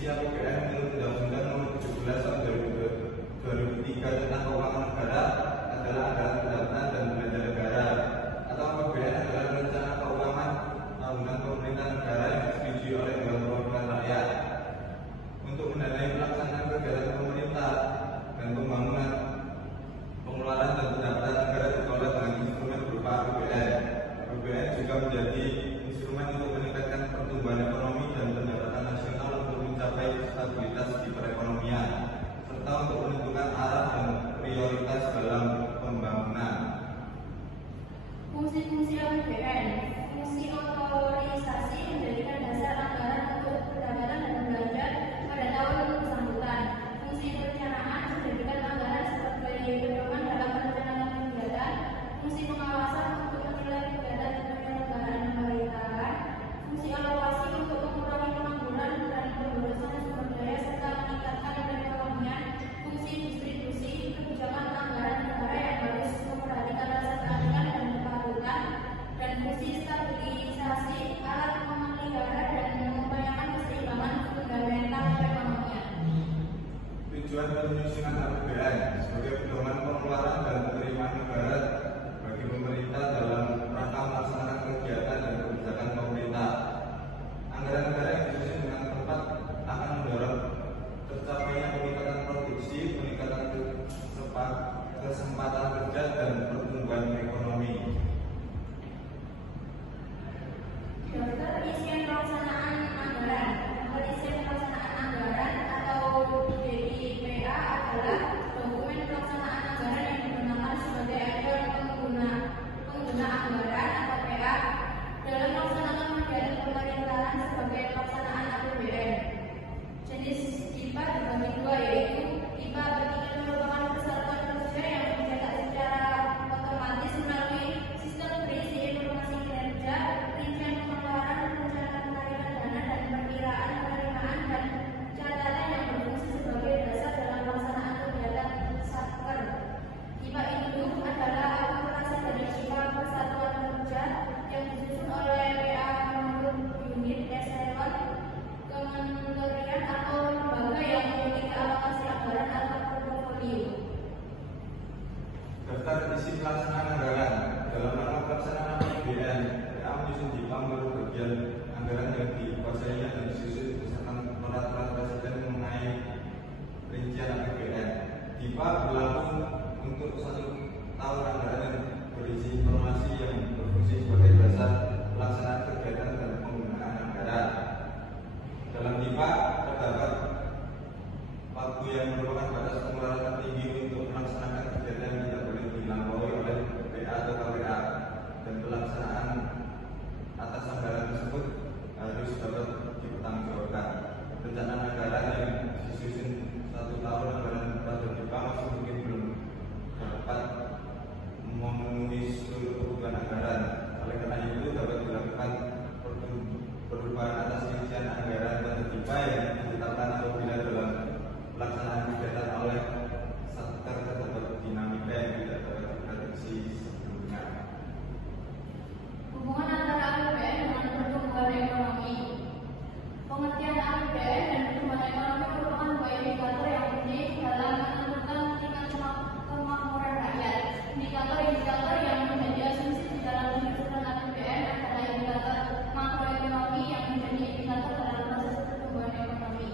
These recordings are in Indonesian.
Definisi APBN menurut Undang-Undang Nomor 17 Tahun 2003 tentang Keuangan Negara adalah anggaran pendapatan dan belanja negara, atau APBN adalah rencana keuangan tahunan pemerintah negara yang disetujui oleh Dewan Perwakilan Rakyat untuk mendanai pelaksanaan kegiatan pemerintah dan pembangunan. Pengeluaran dan pendapatan negara dikelola dengan instrumen berupa APBN. APBN juga menjadi instrumen untuk meningkatkan pertumbuhan ekonomi dan pendapatan nasional untuk mencapai stabilitas di perekonomian, serta untuk menentukan arah dan prioritas dalam pembangunan. Fungsi-fungsi APBN. Fungsi otorisasi menjadikan dasar anggaran untuk pendapatan dan belanja pada tahun bersangkutan. Fungsi perencanaan menjadikan anggaran sebagai pedoman dalam perencanaan kegiatan. Fungsi pengawasan untuk menilai kegiatan penyelenggaraan pemerintahan. Fungsi alokasi untuk mengurangi pengangguran dan pemborosan sumber daya serta meningkatkan perekonomian. Fungsi distribusi kebijakan anggaran negara yang harus memperhatikan rasa keadilan dan kepatutan. Dan fungsi stabilisasi alat memelihara dan mengupayakan keseimbangan fundamental perekonomian. Tujuan penyusunan APBN sebagai pedoman pengeluaran dan penerimaan negara bagi pemerintah dalam rangka melaksanakan kegiatan dan kebijakan pemerintah. Anggaran negara yang disusun dengan tepat akan mendorong tercapainya peningkatan produksi, peningkatan kesempatan kerja, dan pertumbuhan ekonomi. Daftar isian pelaksanaan anggaran. Daftar isian pelaksanaan anggaran atau DIPA adalah dokumen pelaksanaan anggaran yang digunakan sebagai acuan pengguna anggaran atau PA dalam melaksanakan kegiatan pemerintahan sebagai pelaksanaan APBN. Jenis DIPA dibagi dua, yaitu DIPA bertingkat merupakan kesatuan kerja yang dicetak secara otomatis melalui sistem berisi informasi kinerja, rincian pengeluaran, perencanaan penarikan dana, dan perkiraan penerimaan dan catatan yang berfungsi sebagai dasar dalam pelaksanaan kegiatan satker. DIPA induk adalah akumulasi dari DIPA persatuan kerja yang disusun oleh PA menurut unit eselon kementerian atau lembaga yang memiliki alokasi anggaran atau portofolio. Daftar isi pelaksanaan anggaran. Dalam rangka pelaksanaan APBN, PA menyusun DIPA menurut bagian anggaran yang dikuasainya dan disusun berdasarkan peraturan presiden mengenai rincian APBN. DIPA berlaku untuk 1 tahun anggaran yang berisi informasi yang berfungsi sebagai dasar pelaksanaan kegiatan dan penggunaan anggaran. Dalam DIPA terdapat waktu yang merupakan batas pengeluaran tertinggi untuk melaksanakan kegiatan yang tidak boleh dilampaui oleh PA atau KPA, dan pelaksanaan atas anggaran tersebut harus dapat dipertanggungjawabkan. Perencanaan anggaran yang disusun 1 tahun anggaran pada DIPA masih mungkin belum dapat memenuhi seluruh kebutuhan anggaran. Oleh karena itu dapat dilakukan perubahan atas rincian anggaran pada DIPA yang ditetapkan apabila dalam pelaksanaan kegiatan oleh satker terdapat dinamika yang tidak dapat diprediksi sebelumnya. Hubungan antara APBN dengan pertumbuhan ekonomi. Pengertian APBN dan pertumbuhan ekonomi merupakan dua indikator yang penting dalam menentukan tingkat kemakmuran rakyat. Indikator yang menjadi asumsi di dalam penyusunan APBN adalah indikator makroekonomi yang menjadi indikator dalam proses pertumbuhan ekonomi.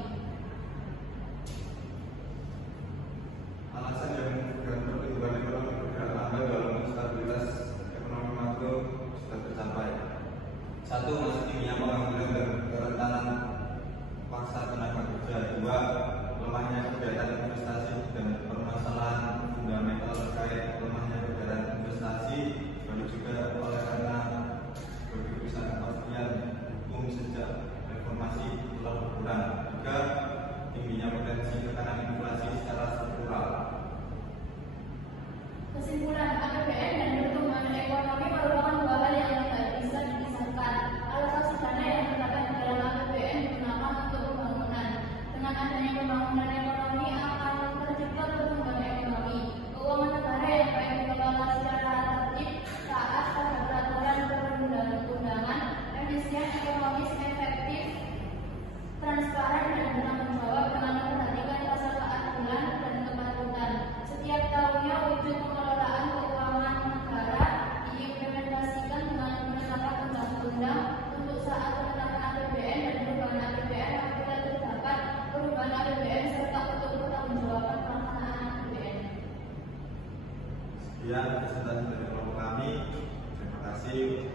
Sekian presentasi dari kelompok kami. Terima kasih.